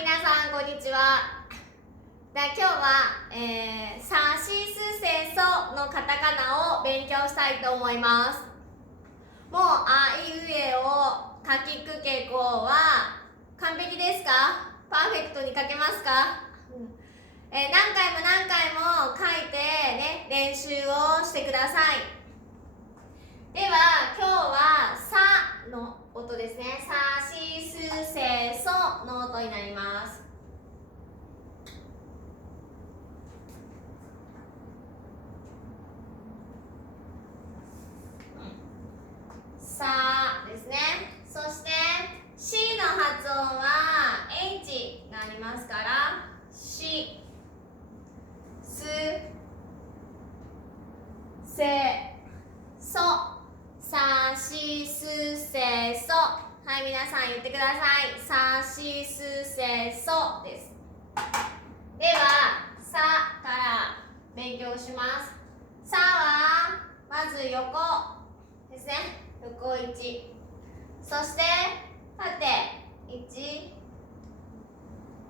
皆さんこんにちは。今日は、さしすせそのカタカナを勉強したいと思います。もうあいうえおかきくけこは完璧ですか？パーフェクトに書けますか？何回も書いてね、練習をしてください。では今日はさの音ですね。さしすせその音になります。さですね。そして C の発音は H がありますからし、す、せ、そ、さしすせそ。はい、皆さん言ってください。さしすせそです。ではさから勉強します。さはまず横ですね。横1、そして縦1、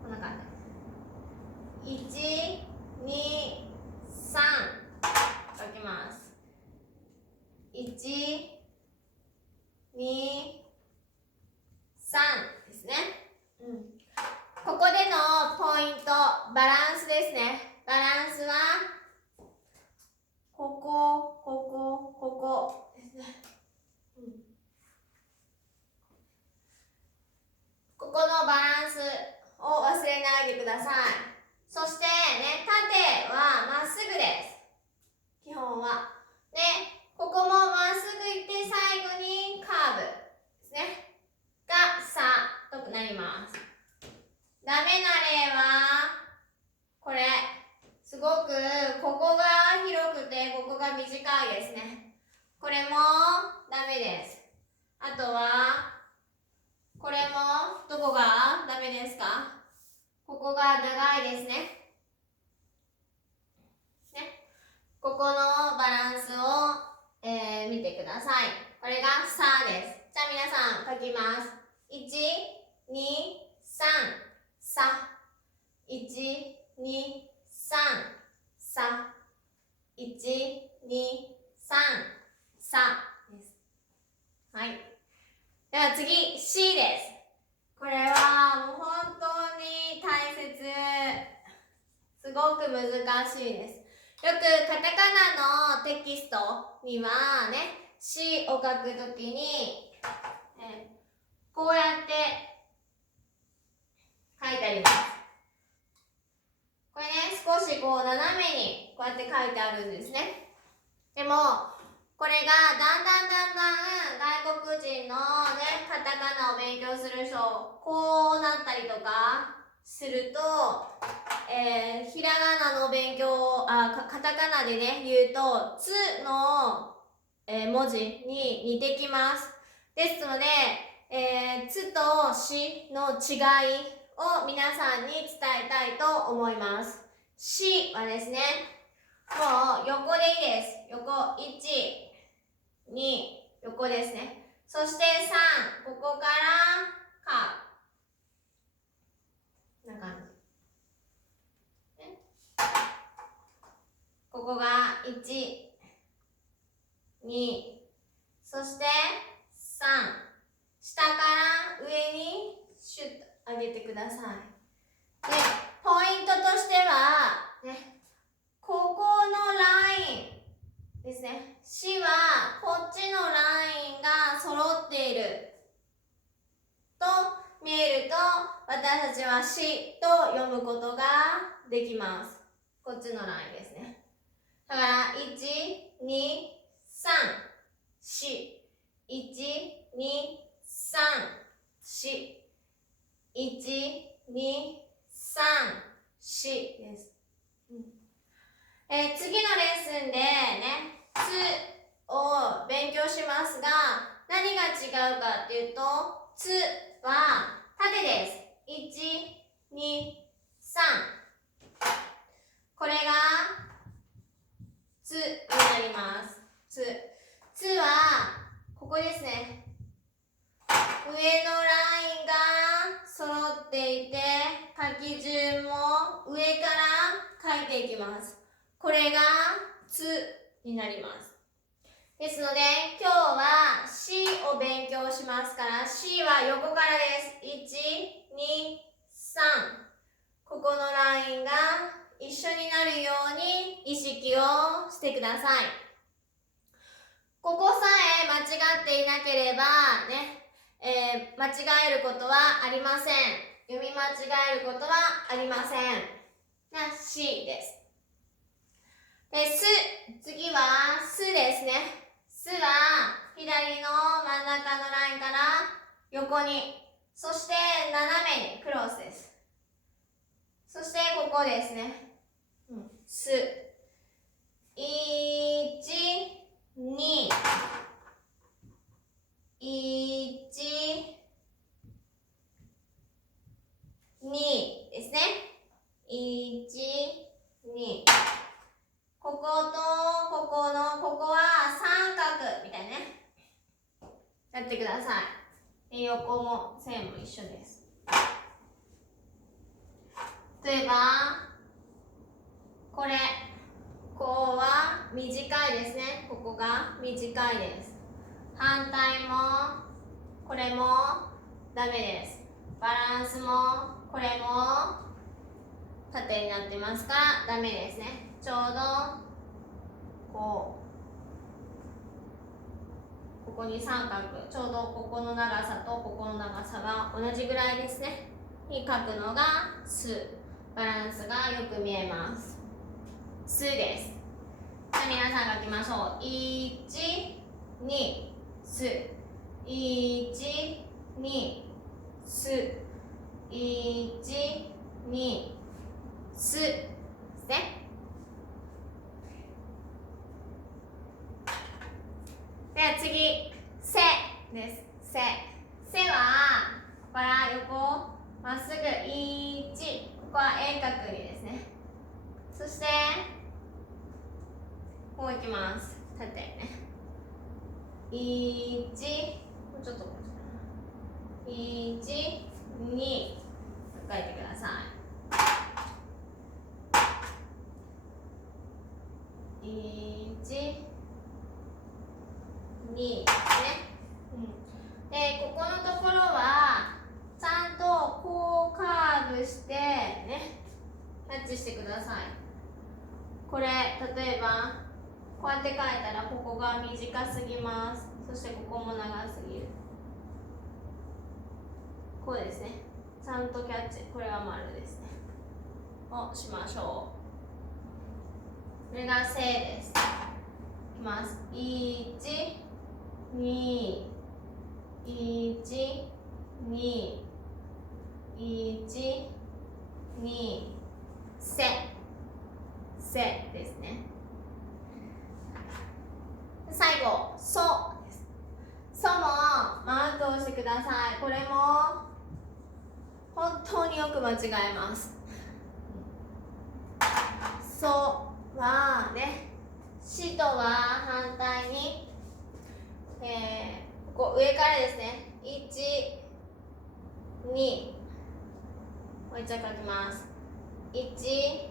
こんな感じ、1、2、3書きます。1、2、3ですね。ここでのポイント、バランスですね。バランスはここ、ここ、ここですね。ここのバランスを忘れないでください。そしてね、縦はまっすぐです。基本は。ね、ここもまっすぐ行って最後にカーブですね。がさとなります。ダメな例は、これ。すごくここが広くてここが短いですね。これもダメです。あとは、これもどこがダメですか？ここが長いですね。ここのバランスを、見てください。これがさです。じゃあ皆さん書きます。1、2、3、さ。1、2、3、さ。1、2、3、さです。はい。では次、C です。これはもう本当に大切。すごく難しいです。よくカタカナのテキストにはね、C を書くときに、こうやって書いてあります。これね、少しこう斜めにこうやって書いてあるんですね。でも、これがだんだん外国人のね、カタカナを勉強する人、こうなったりとかすると、ひらがなの勉強、カタカナでね、言うと、つの、文字に似てきます。ですので、つとしの違いを皆さんに伝えたいと思います。しはですね、もう横でいいです。横1、2、横ですね。そして3、ここからカーブ。こんな感じ。ここが1、2、そして3。下から上にシュッと上げてください。で、ポイントとしては、ね、ここのラインですね。しはこっちのラインが揃っていると見えると、私たちはしと読むことができます。こっちのラインですね。だから、1、2、3、4、1、2、3、4、1、2、3、4です。次のレッスンでね、つを勉強しますが、何が違うかっていうと、つは縦です。1、2、3。これがつになります。つはここですね。上のラインが揃っていて、き順も上から書いていきます。これがつになります。ですので今日は C を勉強しますから、 C は横からです。1、2、3、ここのラインが一緒になるように意識をしてください。ここさえ間違っていなければね、間違えることはありません。読み間違えることはありません。が C です。で、す、次はすですね。すは左の真ん中のラインから横に、そして斜めにクロスです。そしてここですね。す。1、2、1、2ですね。1、2。こことここの、ここは三角みたいなね。やってください。で、横も線も一緒です。例えば、これ。こうは短いですね。ここが短いです。反対もこれもダメです。バランスもこれも縦になってますからダメですね。ちょうどここに三角、ちょうどここの長さとここの長さが同じぐらいですねに書くのがす。バランスがよく見えます。すです。じゃあ皆さん書きましょう。1、2、す。1、2、す。1、2、す。ですね。では次、せです。せ。せは、ここから横、まっすぐ、1、ここは円角にですね。そして、こういきます。縦ね。1、もうちょっとこっち。1、2、書いてください。1、2ですね。で、ここのところは、ちゃんとこうカーブしてね、タッチしてください。これ、例えば、こうやって書いたら、ここが短すぎます。そしてここも長すぎる。こうですね。ちゃんとキャッチ。これは丸ですね。をしましょう。これがせです。いきます。1、2、1、2、1、2、せ。せですね。最後、そです。そもマークをしてください。これも本当によく間違えます。そはね、しとは反対に、ここ上からですね。1、2、もう一回書きます。1、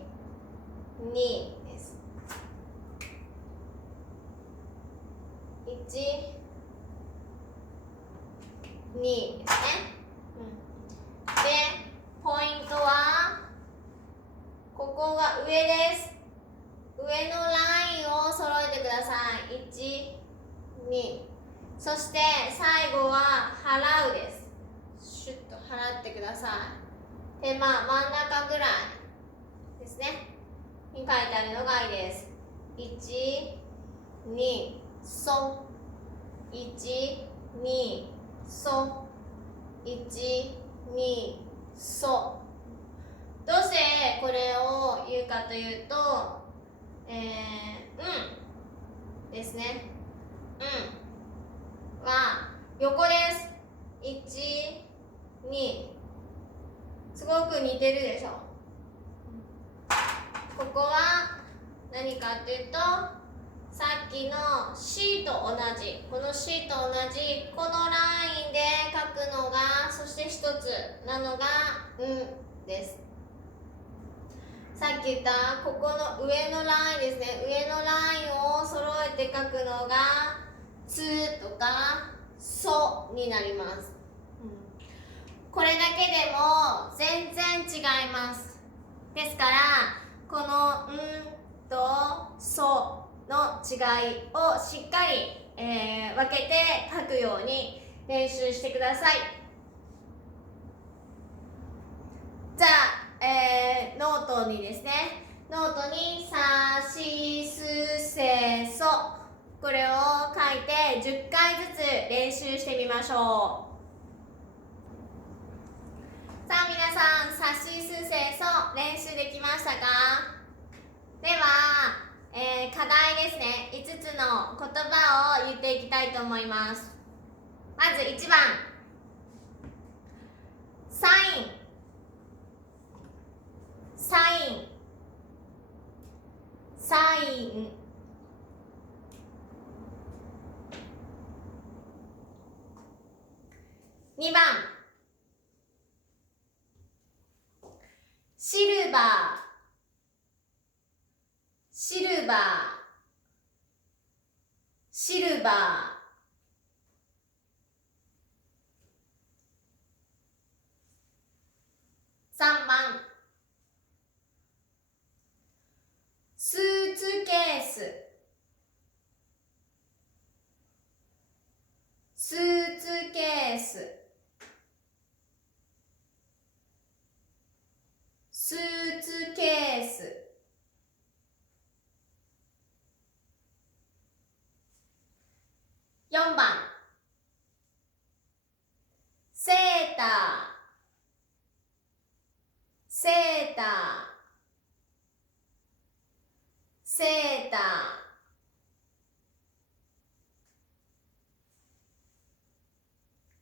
2です。1、2ですね。で、ポイントはここが上です。上のラインを揃えてください。1、2。そして最後は払うです。シュッと払ってください。で、真ん中ぐらいですね。に書いてあるのがいいです。1、2、そ。1、2、そ。1、2、そ。どうしてこれを言うかというと、ですね。は横です。1、2。すごく似てるでしょ。ここは何かというと、さっきの C と同じ、この C と同じこのラインで書くのが、そして一つなのがです。さっき言ったここの上のラインですね。上のラインを揃えて書くのがつとかそになります、これだけでも全然違います。ですからこのんとその違いをしっかり、分けて書くように練習してください。じゃあ、ノートにですね、ノートにさしすせそ、これを書いて10回ずつ練習してみましょう。さあ皆さん、さしすせそ練習できましたか？では、課題ですね、5つの言葉を言っていきたいと思います。まず1番、サイン、サイン、サイン。2番、シルバー、シルバー、シルバー。3番、スーツケース、スーツケース、スーツケース。4番、セーター、セーター、セータ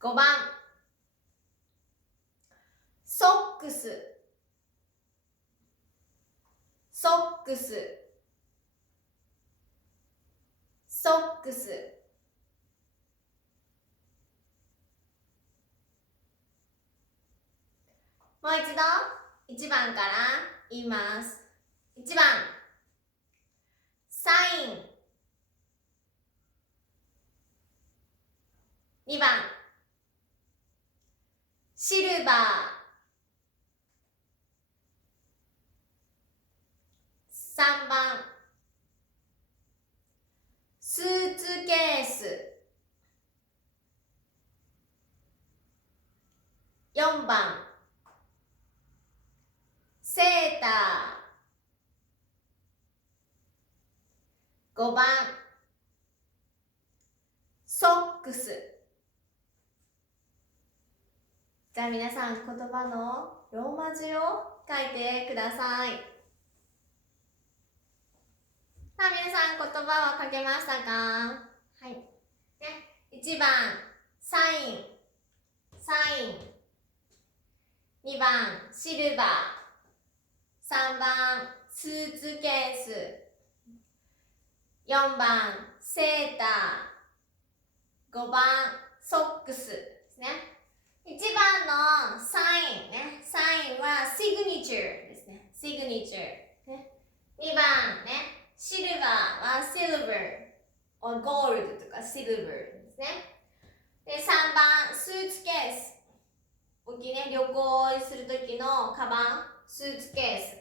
ー。5番、ソックス、ソックス、ソックス。もう一度1番から言います。1番、サイン。2番、シルバー。3番、スーツケース。4番、セーター。5番、ソックス。じゃあ皆さん、言葉のローマ字を書いてください。さあ皆さん、言葉は書けましたか？はい。ね、1番、サイン、サイン。2番、シルバー。3番、スーツケース。4番、セーター。5番、ソックスですね。1番のサインね、サインはシグニチューですね。シグニチュー、ね。2番ね、シルバーはシルバー、ゴールドとかシルバーですね。で、3番、スーツケース。大きいね、旅行するときのカバン、スーツケース。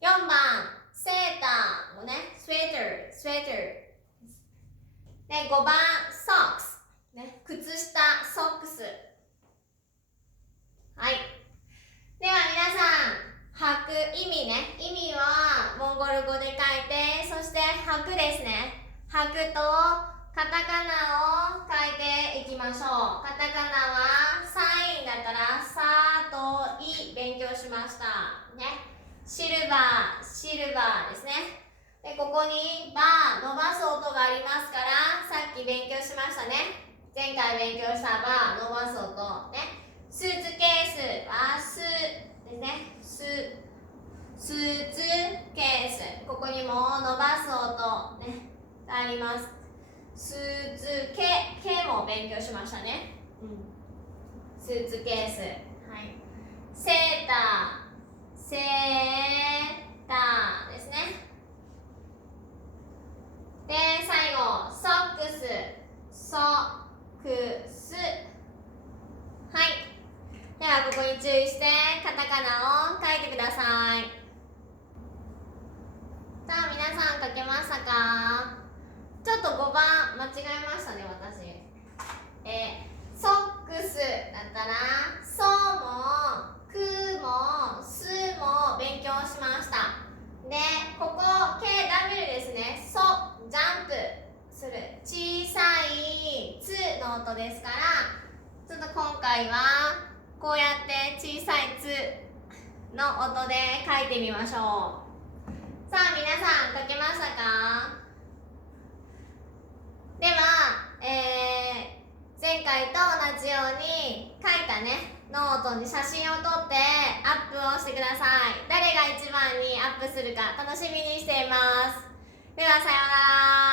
4番、セーターもね、スウェーター、スウェーター。で、5番、ソックス。ね、靴下、ソックス。はい。では皆さん、履く意味ね。意味はモンゴル語で書いて、そして履くですね。履くとカタカナを書いていきましょう。カタカナはサインだったらサとイ勉強しました。ね。シルバー、シルバーですね。で、ここにバー、伸ばす音がありますから、さっき勉強しましたね。前回勉強したバー、伸ばす音。ね。スーツケースはスですね。スーツケース。ここにも伸ばす音、ね、あります。スーツケも勉強しましたね。スーツケース。はい。セーター。セーたですね。で、最後、ソックス、ソックス。はい。では、ここに注意して、カタカナを書いてください。さあ、皆さん書けましたか？ちょっと5番間違えましたね、私。ソックスだったら、ソも、クも、スも勉強しました。で、ここ KW ですね。ソ、ジャンプする小さいツの音ですから、ちょっと今回はこうやって小さいツの音で書いてみましょう。さあ、皆さん書けましたか？では、前回と同じように書いたねノートに写真を撮ってアップをしてください。誰が一番にアップするか楽しみにしています。では、さようなら。